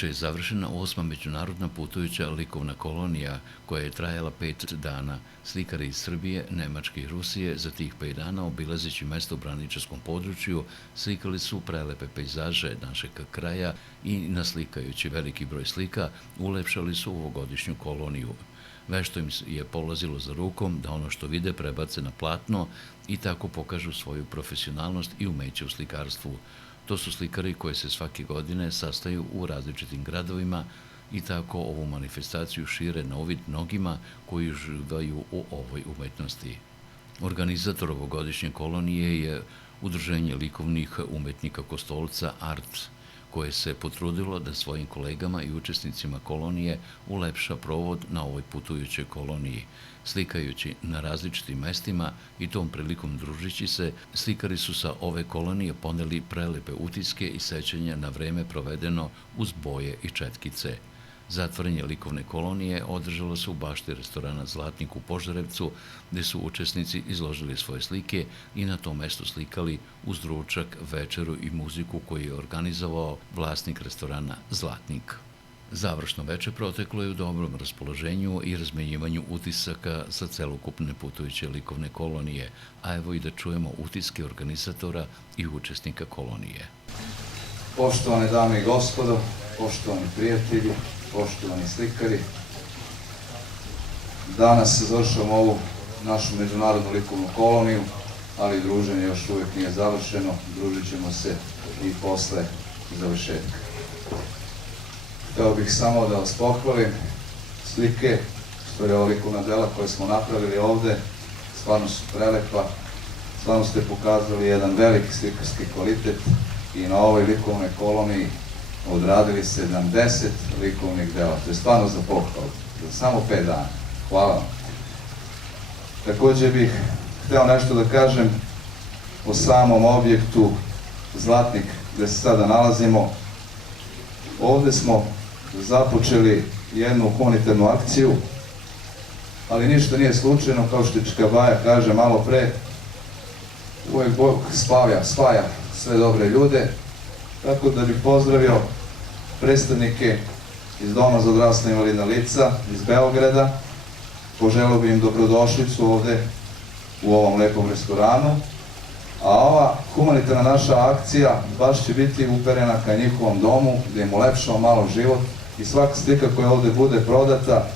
Juče je završena 8. međunarodna putujuća likovna kolonija koja je trajala 5 dana. Slikari iz Srbije, Nemačke i Rusije za tih 5 dana obilazeći mesto u braničarskom području slikali su prelepe pejzaže našeg kraja i naslikajući veliki broj slika ulepšali su ovogodišnju koloniju. Vešto im je polazilo za rukom da ono što vide prebace na platno i tako pokažu svoju profesionalnost i umeće u slikarstvu. To su slikari koji se svake godine sastaju u različitim gradovima i tako ovu manifestaciju šire na uvid mnogima koji uživaju u ovoj umetnosti. Organizator ovogodišnje kolonije je Udruženje likovnih umetnika Kostolca Art, koje se potrudilo da svojim kolegama i učesnicima kolonije ulepša provod na ovoj putujućoj koloniji. Slikajući na različitim mestima i tom prilikom družići se, slikari su sa ove kolonije poneli prelepe utiske i sećanja na vreme provedeno uz boje i četkice. Zatvaranje likovne kolonije održalo se u bašti restorana Zlatnik u Požarevcu, gde su učesnici izložili svoje slike i na tom mestu slikali uz ručak, večeru i muziku koju je organizovao vlasnik restorana Zlatnik. Završno veče proteklo je u dobrom raspoloženju i razmenjivanju utisaka sa celokupne putujuće likovne kolonije, a evo i da čujemo utiske organizatora i učesnika kolonije. Poštovane dame i gospodo, poštovani prijatelji, poštovani slikari, danas završamo ovu našu međunarodnu likovnu koloniju, ali druženje još uvijek nije završeno, družit ćemo se i posle završetka. Hteo bih samo da vas pohvalim, slike, što ova likovna dela koje smo napravili ovde, stvarno su prelepa, stvarno ste pokazali jedan veliki slikarski kvalitet i na ovoj likovnoj koloniji odradili 70 likovnih dela. To je stvarno za pohvalu, za samo 5 dana. Hvala vam. Takođe bih hteo nešto da kažem o samom objektu Zlatnik, gde se sada nalazimo. Ovde smo započeli jednu humanitarnu akciju, ali ništa nije slučajno, kao što Čikabaja kaže malo pre, uvek Bog spaja sve dobre ljude, tako da bih pozdravio predstavnike iz Doma za odrasla invalidna lica iz Beograda, poželeo bih im dobrodošlicu ovde u ovom lepom restoranu, a ova humanitarna naša akcija baš će biti uperena ka njihovom domu, gde im ulepšamo malo život i svaka slika koja ovde bude prodata,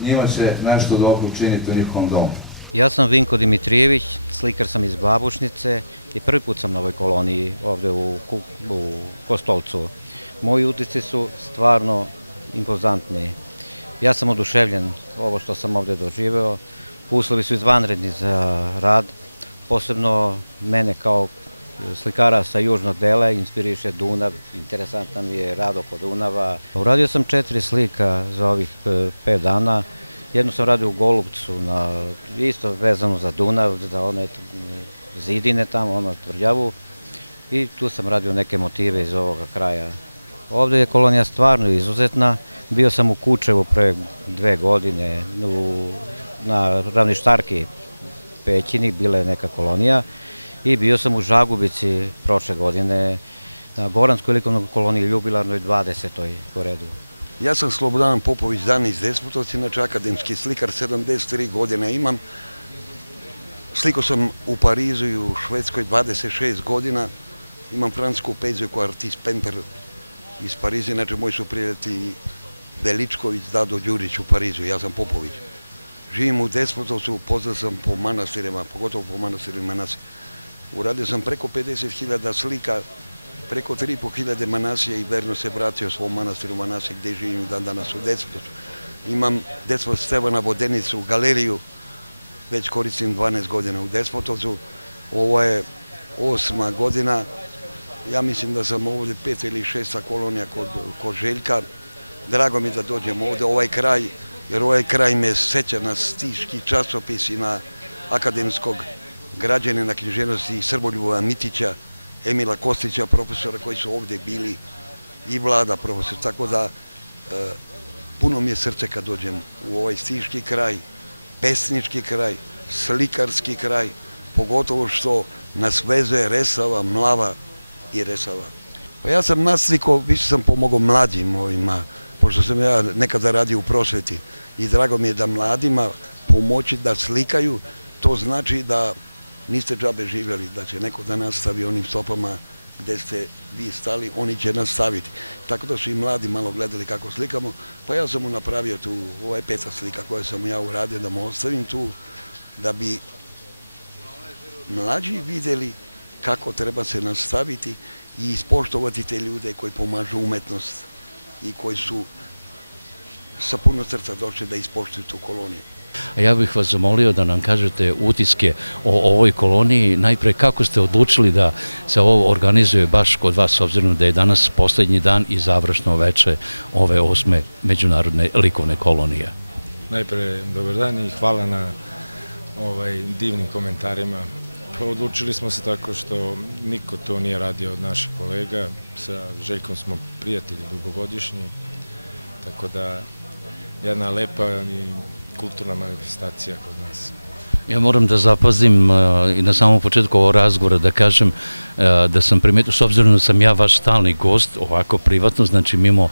njima će nešto dobro učiniti u njihovom domu. Ja sam Vinko Dimitrijević, slikar sam iz Babušnice i prvi put sam na ovoj koloniji ovde u Kostolcu. Moji utisci su stvarno impozantni. Ja sam oduševljen ovo što sam ovde doživeo. Uslovi su izvanredni za rad. Posebno mene kao slikara sa južnog dela inspiriše Dunav, interesantan mi je rad oko Dunava. Uradio sam 4 slika za ovih 5 dana. Jednu sam radio u Golubcu, isto vezano za Dunav, za one zidine tamo, ono tvrđavu. I tu sam radio neke motive iz ovoga kraja. Ovde je kolonija stvarno izuzetna. Bio sam u Kučevu pre 2 godine, na Ravništarki Pećini, bila je neka kolonija. I bio sam u Žagubici prošle godine na Goranskoj likovnoj koloniji, jubilarnoj 20. po redu. Ja sam Slobodan Popović Dan iz Despotovca, inače akademski slikar, 73 godine imam. Slikao sam u Parizu i u Švedskoj 26 godina. Imam francusku penziju kao artist Pemper iz Pariza, inače moji su prijatelji Veličković, Dado Đurić u Parizu, ja sam Popović. Živim u Despotovcu, poznat sam po manastirima, pogotovo po manastirima nas. Uradio sam preko 50.000 slika, preko 3.500 manasija i verno se vratio svom manastiru Manasije gde živim dan danas u Despotovcu. Imam Despotovac Stevana Vodenicu, galeriju, već koristim 12 godina u Despotovcu. Ovo je 8. godina, ja mislim da sam ovde 5. ili 6. kolonija kod Željka. Drago mi da dođem ovde, ovaj kraj, jer ovaj kraj me seća na stiški časopis i na akademskog građanina književnosti Srboljuba Mitića, Emila Kostića, profesora koji su ovde bili i Vlada profesor, tako da puno mi je srce kad dođem u ovaj stiški kraj, pesnički kraj, slikarski kraj, pogotovo što nas vezuje Resava, Mlava i Resava. Pa ja sam naslikao, više sam pomogao mlađim ovima, pošto sam ja nekada radio u prosveti i drago mi je da mladima pomoći da slikaju, to znači da niste džabe živjeli, da će neko da nastavi onim stopama gdje ste vi stali, oni će nastaviti. Tako da su i mladi malo gledali kako slikamo, pa ja sam mu napravio tu, ovo je 5. slika koju sam ja uradio da mu ostavim tu, da bi mlađi vidjeli kako treba se nastaviti i ispoštovati te ljude koji pomažu umetnost i koji su sa puno srca došli da ispoštuju tu koloniju. A ja bih vas zamolio da nam kažete utiske o ovoj koloniji. Najpre, kako ste odlučili da se ovo organizuje baš kod vas, s obzirom da je danas posljednji dan i završno veče ove 8. međunarodne likovne kolonije? Najpre, dobar dan i hvala na divnim komentarima. Pa odlučili smo se tako što niko to nije radio od naših kolega. Sa Željkom smo prijatelji dugogodišnji, tako da jedna lepa i kulturna manifestacija kod nas. Ja moram da zapazim i na samom početku ovog razgovora da kažem da sam primetio, s obzirom da sam ja vaš stalni gost, ovako privatno, znači mimo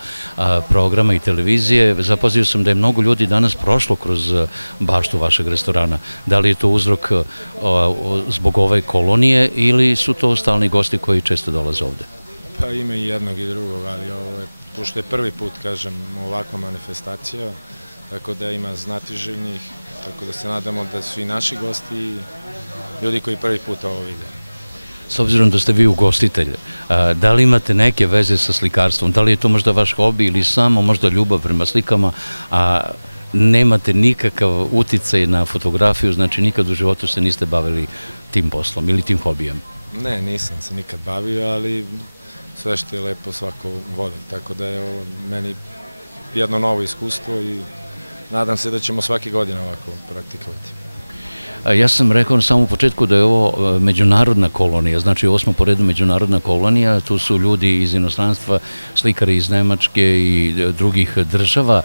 programa i televizije, zapazio sam da je mnogo ljudi danas prošlo kroz baštu vašeg restorana. Da li je to uzrok zbog ove kolonije ili su to stalni gosti koji često dolaze ovde? Pa ima i jednog i drugog, ali pošto je prvi put, kažem, ovakva manifestacija, tako da ima znatiželjnih, tako da se nadamo da su i naši gosti i ljudi koji prvi put ovo vide. S obzirom da ste vi ugostitelj, da li imate neke veze sa slikarstvom? Da li je to možda vaš hobi ili samo možda ljubav prema slikama, a nemate nikakav uticaj na fotografiju, znači nikad u životu se niste bavili tim poslom ili tim hobijem? Ne, nisam se nikad bavio, ali sve što je lepo svako voli, tako da je ovo meni jedno novo iskustvo i nadam se da ćemo svake godine ovako praktikovati. Ja sam rekao na samom početku da je ovo međunarodna kolonija, znači 8. po redu međunarodna kolonija, tu su ljudi iz inostranstva, slikari iz Nemačke i drugih država.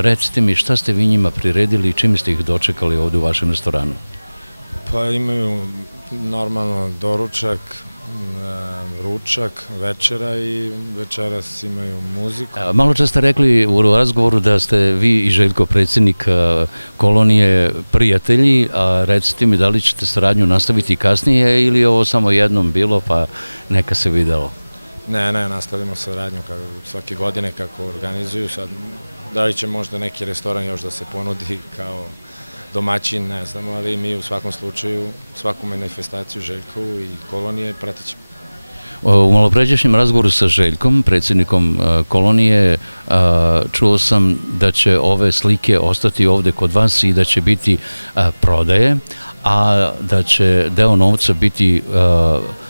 Recite mi, šta ste vi njima priredili i čime ste ih dočekali ovdje u vašem restoranu? Pa imaju normalno doručak, ručak, večera i večeras imaju muziku. Malo čas ste rekli u razgovoru da ste vi i Željko, predsjednik kolonije, prijatelji, a recite mi da li ćete saradnju nastaviti kasnije ili je ovo samo jednom bilo pa neka se videlo? Ne, nastavimo saradnju svake godine kako organizuju. Sad, da li će možda neki restoran još da se ponudi kao domaćin, ne znamo, ali mi u svakom slučaju svaku manifestaciju Željkovu i kolonije pratit ćemo. U malopređašnjem razgovoru sa Željkom, predsjednikom kolonije, čuo sam da će ove slike ostati ovde kod vas i da će biti prodaje, a da će deo novca biti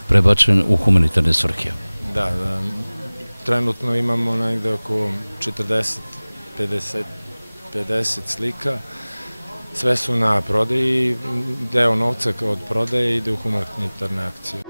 prebačen u humanitarne svrhe. Da, trenutno imamo negde oko 40-50 slika. Sve su na prodaji, deo novca od prodaje ide u humanitarne akcije.